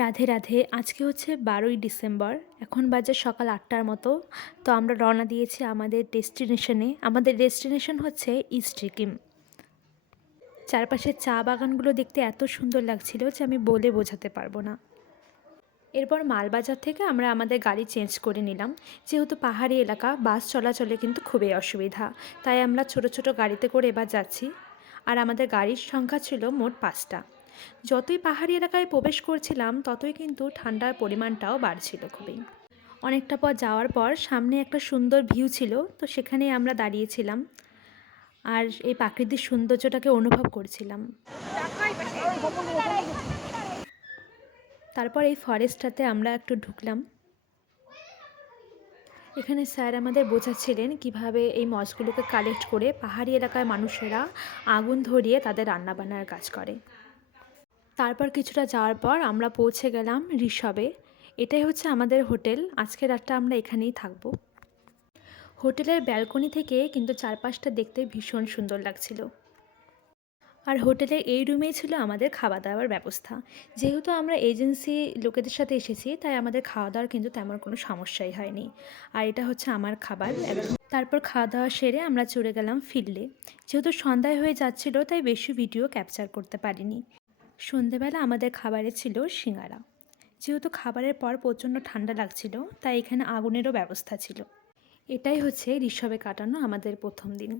রাধে রাধে। আজকে হচ্ছে 12ই ডিসেম্বর। এখন বাজে সকাল 8টার মতো। তো আমরা রওনা দিয়েছি আমাদের ডেস্টিনেশনে। আমাদের ডেস্টিনেশন হচ্ছে ইস্ট সিকিম। চারপাশের চা বাগানগুলো দেখতে এত সুন্দর লাগছিল যে আমি বলে বোঝাতে পারবো না। এরপর মালবাজার থেকে আমরা আমাদের গাড়ি চেঞ্জ করে নিলাম। যেহেতু পাহাড়ি এলাকা, বাস চলাচলে কিন্তু খুবই অসুবিধা। তাই আমরা ছোট ছোট গাড়িতে করে এবার যাচ্ছি। আর আমাদের গাড়ির সংখ্যা ছিল মোট 5টা। যতই পাহাড়ি এলাকায় প্রবেশ করছিলাম ততই কিন্তু ঠান্ডার পরিমাণটাও বাড়ছিল খুবই। অনেকটা পর যাওয়ার পর সামনে একটা সুন্দর ভিউ ছিল, তো সেখানেই আমরা দাঁড়িয়েছিলাম আর এই প্রাকৃতিক সৌন্দর্যটাকে অনুভব করছিলাম। তারপর এই ফরেস্টটাতে আমরা একটু ঢুকলাম। এখানে স্যার আমাদের বোঝাচ্ছিলেন কিভাবে এই মাছগুলোকে কালেক্ট করে পাহাড়ি এলাকার মানুষেরা আগুন ধরিয়ে তাদের রান্নাবান্নার কাজ করে। তারপর কিছুটা যাওয়ার পর আমরা পৌঁছে গেলাম ঋষভে। এটাই হচ্ছে আমাদের হোটেল। আজকের রাতটা আমরা এখানেই থাকবো। হোটেলের ব্যালকনি থেকে কিন্তু চারপাশটা দেখতে ভীষণ সুন্দর লাগছিল। আর হোটেলের এই রুমেই ছিল আমাদের খাওয়া দাওয়ার ব্যবস্থা। যেহেতু আমরা এজেন্সি লোকেদের সাথে এসেছি, তাই আমাদের খাওয়া দাওয়ার কিন্তু তেমন কোনো সমস্যাই হয়নি। আর এটা হচ্ছে আমার খাবার একদম। তারপর খাওয়া দাওয়া সেরে আমরা চলে গেলাম ফিল্ডে। যেহেতু সন্ধ্যায় হয়ে যাচ্ছিল, তাই বেশি ভিডিও ক্যাপচার করতে পারিনি। সন্ধেবেলা আমাদের খাবারে ছিল সিঙ্গারা। যেহেতু খাবারের পর প্রচণ্ড ঠান্ডা লাগছিল, তাই এখানে আগুনেরও ব্যবস্থা ছিল। এটাই হচ্ছে ঋষভে কাটানো আমাদের প্রথম দিন।